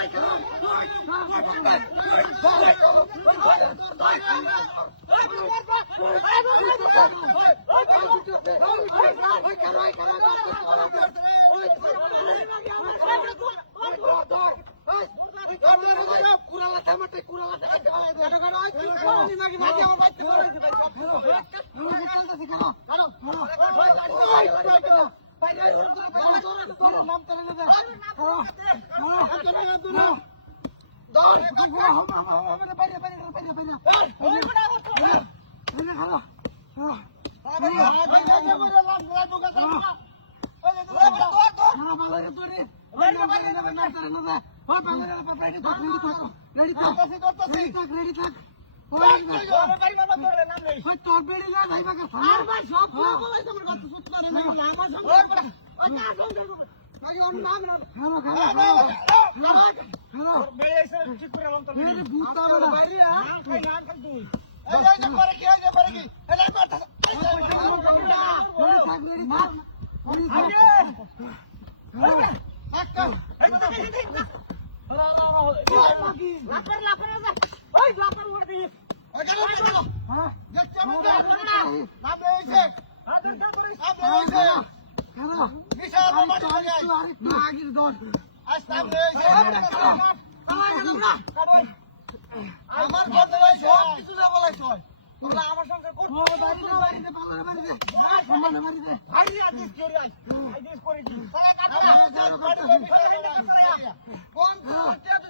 আমার কথা ভাই সব কিছু যা সব তোমরা আমার সঙ্গে কোন? কোন হ্যাঁ। তোর তোর আমরা ভাই ছোট তো আই না বাসি আসি না। এই সব করছে। সবার নাম তো নাম তো বাড়িতে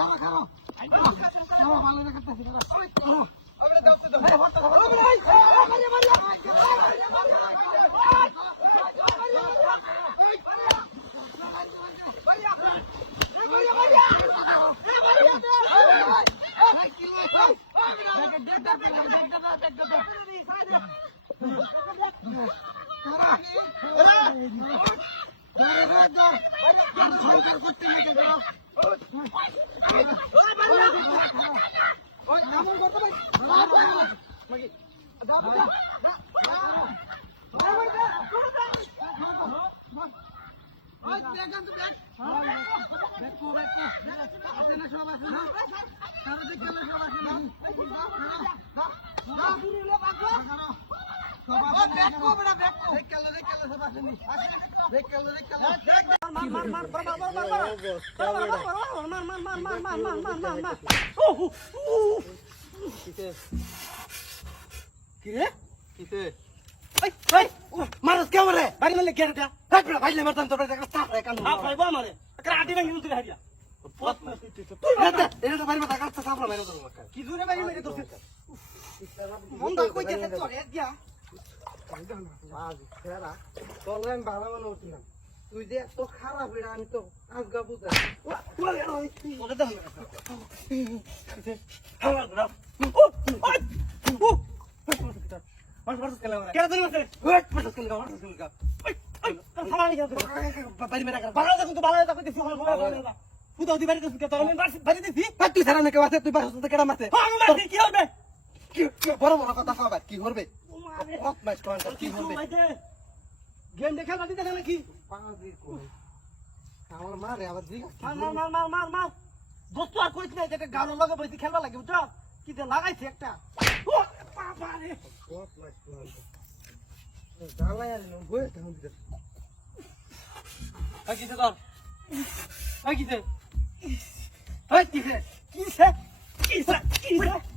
খাওয়া খাওয়া খাওয়া খাওয়া ভালো রেখে আমরা বাড়ি মারলে কে এটা এই বড় ভাইলে মারতাম তোর একটা স্টাফ রে কান হ্যাঁ ভাই মারে একটা আটি ভাঙি তুই হারিয়া কি দূরে মেরে তোর মন দা কই তোর দিয়া। না যে এত খারাপ এটা আমি তো আজগা বুঝা ওরে দাও হাওয়া দাও ও ও মার মার কেলা মারে কেলা তুই মারছে ওই পটস কেন গাও পটস কেন গাও খালা নিয়ে যাও বাড়ি মেরা কর ভালো দেখো তো ভালো দেখো দিছি ভালো ভালো পুতো দি বাড়ি কথা কি করবে কি করবে গেম দেখে বাড়ি দেখে নাকি পাঁচি কই আমার আবার জিজ্ঞাসা মার মার মার মার মার মার দোস্ত আর কইছ না লগে বইতে খেলবা লাগে বুঝছ কি লাগাইছে একটা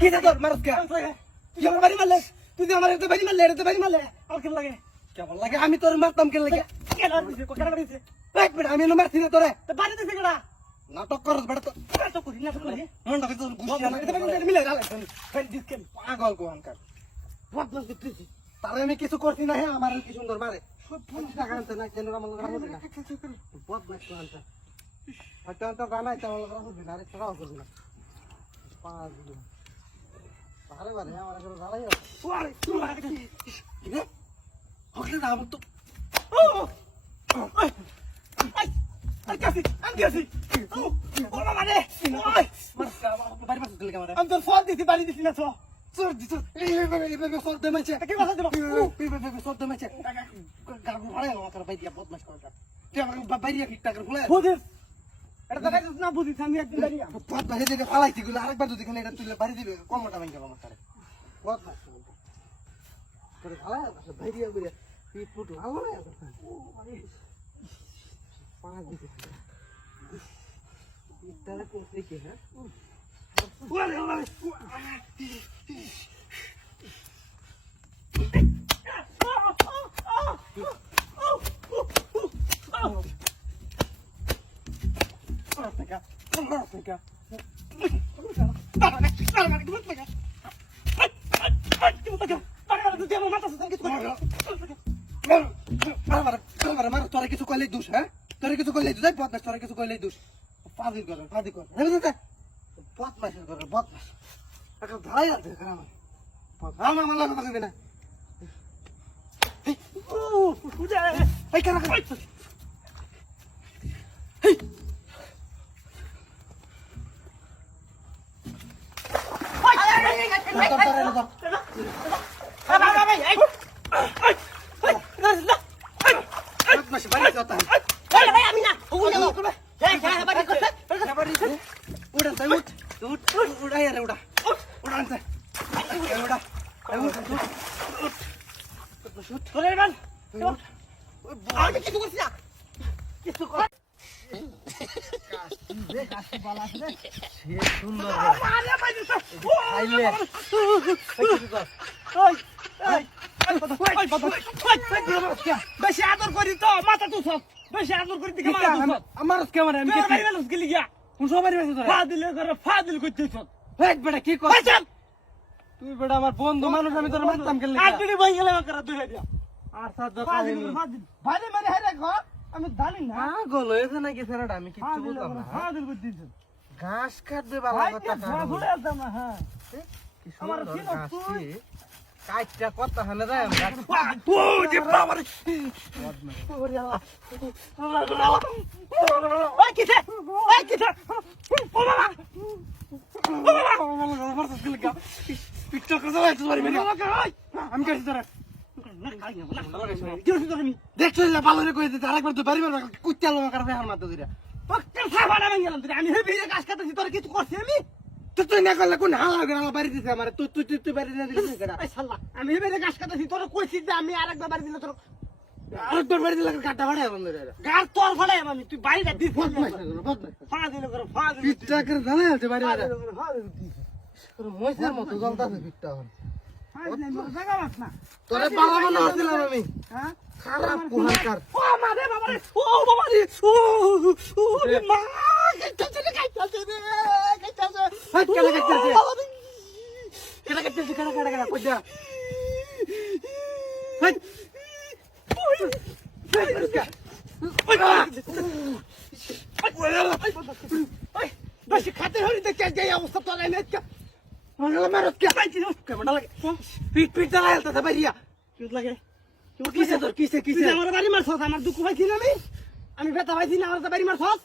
কিছে তোর আর কেন লাগে কেমন লাগে আমি তোর মারতাম কেন নাটক করস বেটা তো তো করি না তো করি মনটা তো গুছিয়ে না এটা বাড়ি মিলে গালে ফেল দিস কেন পাগল কোনকার বদমাস করতেছি তারে আমি কিছু করছি না হ্যাঁ আমার কি সুন্দর মারে পঞ্চাশ টাকা আনতে না কেন আমার লগে রাখবি না বদমাইশ তো আনতে হয়তো আনতে বানাই তো আমার লগে রাখবি না আরেকটা রাখবি না পাঁচ দিন বারে আমার করে জ্বালাই ওরে তুই লাগে রে হকলে না তো ওই আই আই কাছি আমি কাছি কেমন আমি তোর ফোন দিছি বাড়ি দিছি না তো। চোর দিছ। সব কে কথা দেব সব ভাড়া করে তুই আমার বাইরিয়া ঠিক টাকা ফুলে বুঝিস। এটা দেখাইছিস না? বুঝিস আমি একদিন বাড়ি পথ বাইরে থেকে ফালাইছি গুলো আরেকবার যদি এখানে এটা তুলে বাড়ি দিবে কমটা ভেঙে গেল আমার তারে। বদমাইশ করে পিট পাঁচ দিকে পিটটারে করতে কি হ্যাঁ ওরে ওরে তোরা কিছু কইলে দোষ হ্যাঁ তোরা ফাজিল করে ফাজিল করে বদমাস করে বদমাস একটা ধাই আছে আমার আমার আমার লাগে থাকবে না এই কেন কেন বদমাস বাড়ি কথা উড়া তাই উঠ উঠ উড়া यार উড়া উড়া আনতে উড়া উঠ উঠ উঠ তোরে বান উঠ আমি কিছু করছি না কিছু কর সুন্দর আরে ভাই দিছ খাইলে ওই ওই বেশি আদর করি তো মাথা তুই সব বেশি আদর করি দিকে মাথা তুই সব আমার ক্যামেরা আমি তুই বাইরে গেলস গেলি গিয়া কোন সবারই বেশি তোরা ফাদিল করে ফাদিল করতে সব হেট বেটা কি কর আচ্ছা তুই বেটা আমার বন্ধু মানুষ আমি তোর মারতাম কেন আজ দিদি ভাই গেলে করে তুই দিয়া আর সাথ দরকার ফাদিল ফাদিল ভাই মানে হারে ঘর আমি জানি না। পাগল হয়েছে নাকি স্যারটা আমি ফাদিল বুঝলাম না। ঘাস কাটবে বাবা ভাই কথা না হ্যাঁ। আমার তুই। কি। কথা হানে যায় আমরা যে বাবা রে ওরে আল্লাহ ওই কিছে ওই কিছে ও বাবা কাছে তুমি দেখছ ভালো দিতে আরেকবার তো বাড়ি পক্কের গেলাম আমি কাজ তোর কিছু করছি আমি? তুই তুই না করলে কোন হালা করে আমার বাড়ি দিতে আমার? তুই তুই তুই তুই বাড়ি না দিলি কেডা? এই শালা আমি কাজ কাটাছি তোর কইছি যে আমি আরেকবার বাড়ি দিলে তোর আরেকবার বাড়ি দিলে গার তোর ফলে আমি তুই বাড়িটা দিস বদমাইশ দিলে করে ফা দিলে পিঠটা করে জানা আছে বাড়ি বাড়ি। ফা দিলে মহিষের মতো জ্বলতাছে পিঠটা তোরে পালাবো না আসছিলাম আমি হ্যাঁ খারাপ কুহানকার ও মা বাবা রে ও বাবা রে ও ও রে মা কাইতাছে রে কাইতাছে রে কাইতাছে হাই কেলা রে। কেলা কাটতেছে কেলা কেলা কেলা কই হাই ওই খাতে হরি দেখে যে অবস্থা তোর এনে কে মাগলা মারত কে পাইছি কেমন লাগে পিঠ পিঠ জ্বালা হেলতে বাড়িয়া কি লাগে কিসে তোর কিসে কিসে আমার বাড়ি মারছস আমার দুঃখ পাইছি না আমি আমি ব্যথা পাইছি না আমার বাড়ি মারছস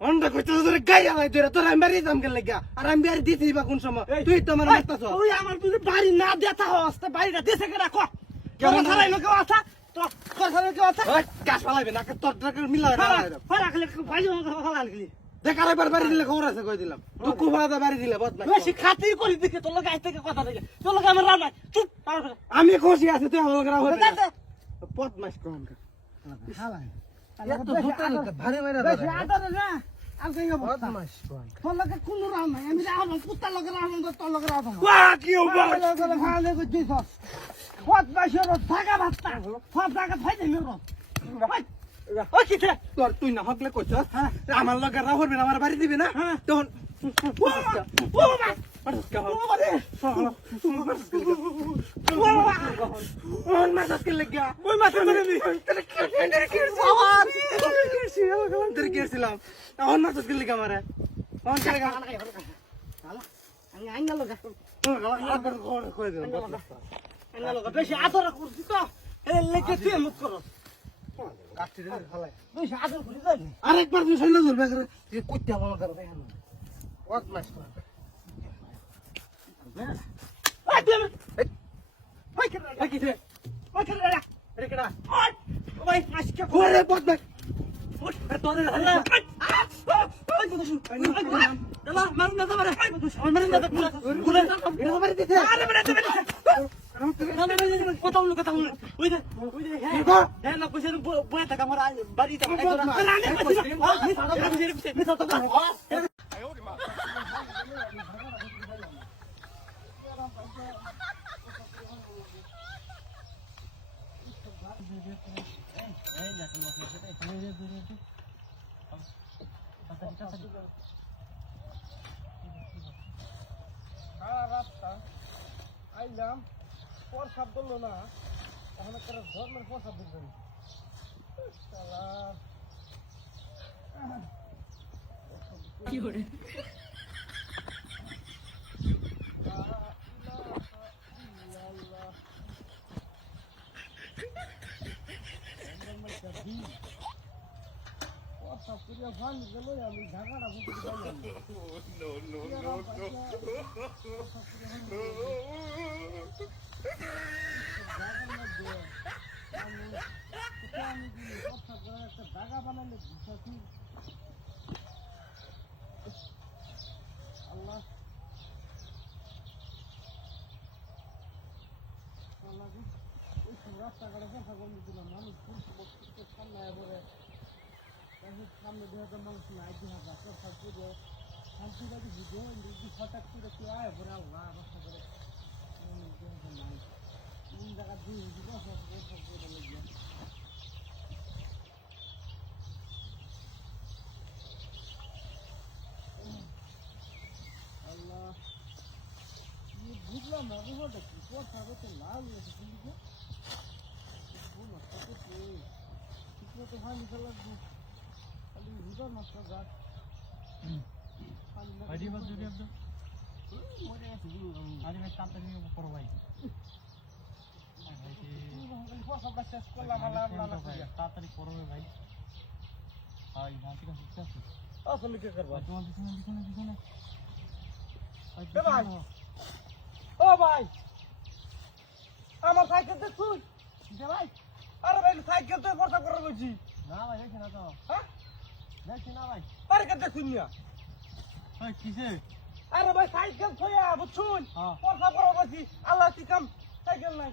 অন্ডা কইতে তোর গাই আলাই তোর তোর আমি বাড়ি যাম কেন লাগা আর আমি বাড়ি দিতে বা কোন সময় তুই তো আমার মারতাছ তুই আমার তুই বাড়ি না দেতা হস তা বাড়িটা দেশে কে রাখো কেমন ছাড়াই কেউ আসা তো তোর ছাড়াই কেউ আসা ওই ফালাইবে না তোর মিলা ফারা খেলে ভাই ফালা খেলি দেখ আরেকবার বাড়ি দিলে খবর আছে কই দিলাম। দুঃখ ভাড়া বাড়ি দিলে বদমাইশ। বেশি খাতেই করি দেখে তোর লোক আইতে কথা দেখে তোর লোক আমার রান্না চুপ আমি খুশি আছি তুই আমার গ্রাম দে। বদমাইশ কোন হালাই। এত দুটো ভারী মেরে বেশি আদরে না আর কই অবস্থা বদমাইশ কোন তোর লোকে কোনো রাম নাই। আমি রাম কুত্তার লোকে রাম তোর লোকে রাম ওয়া কি ওবা ভালো করে কত বাসর থাকা ভাতটা ওই কি রে তোর তুই না হকলে কইছস আমার লগে রাহ করবে না আমার বাড়ি দিবি না হ্যাঁ। তখন মানে আইনা লগা বেশি আদর করছি তো লেগে তুই মুখ করো আরেকবার তুই সৈন্য ধরবে করতে হবে আমার দেখেন বদমাস রাস্তা আইলাম প্রসাব বলল না। এখন একটা ধর্মের প্রসাব দিবেন শালা প্রসাব করিয়া ভান গেল আমি ঢাকাটা আল্লাহ আল্লাহ রাস্তাঘাটে কথা বলে দিলাম মানুষ সামনে এবারে সামনে দুই হাজার মানুষ নাই দুই হাজার কথা করে শান্তিবাদী ভিডিও যদি হঠাৎ করে কেউ আয় পরে আল্লাহ রাস্তা করে দুই হাজার নাই বুঝলাম না বুঝতে কি? কথা বলতে লাল হয়েছে কিন্তু বলো কত ঠিক মতো হানি খেলা খালি হুদা নষ্ট গাছ আইডি বাস জুড়ে একদম মরে গেছে ভাই তাড়াতাড়ি করো ভাই। ফসলটা শেষ করলাম আল্লাহ আল্লাহ করিয়া তাড়াতাড়ি করো ভাই ভাই না ঠিক আছে ঠিক আছে আসলে কি করব ভাই তোমার পিছনে পিছনে পিছনে ভাই, এ ভাই। পিছনে হও। ও ভাই আমার সাইকেল তো তুই ভাই আরে ভাই সাইকেল তো বর্ষা করে বলছি না ভাই দেখছি না তো হ্যাঁ দেখছি না ভাই আরে শুনিয়া ভাই কিসে আরে ভাই সাইকেল থইয়া বুঝছুন হ্যাঁ। বর্ষা করে বলছি আল্লাহ কি কাম সাইকেল নাই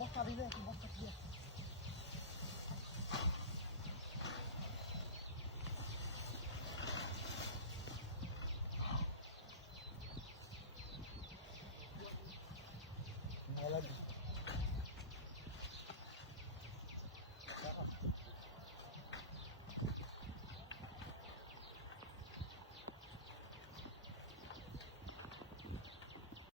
বস্তা দিলে বস্তা